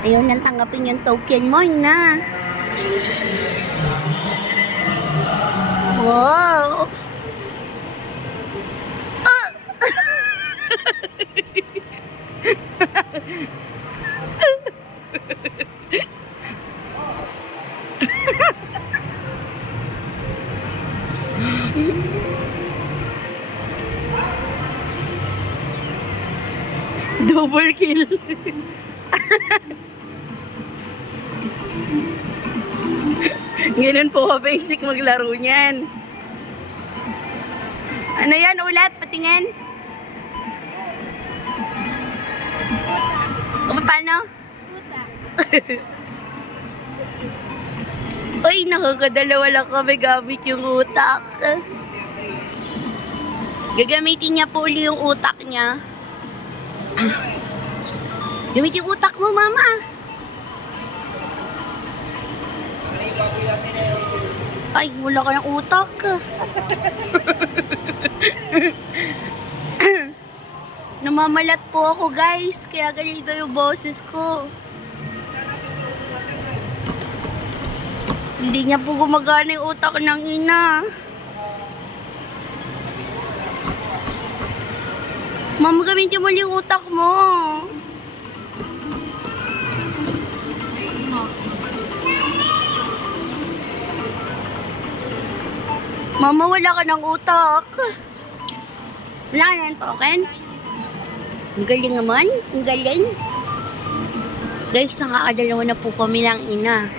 Ayaw nang tanggapin yung token mo, ina. Wow! Ah! Double kill. Ganun po basic maglaro niyan. Ano yan ulat? Patingin? O paano? Uy, nakakadalawa lang kami gamit yung utak. Gagamitin niya po uli yung utak niya. Gamit yung utak mo, mama. Ay, wala ka ng utak. Namamalat po ako, guys. Kaya ganito yung boses ko. Hindi niya po gumagana yung utak ng ina. Mama, gamitin mo yung utak mo. Mama, wala ka ng utak. Wala ka ng token? Ang galing naman. Ang galing. Guys, nakakadalawa na po kami ng ina.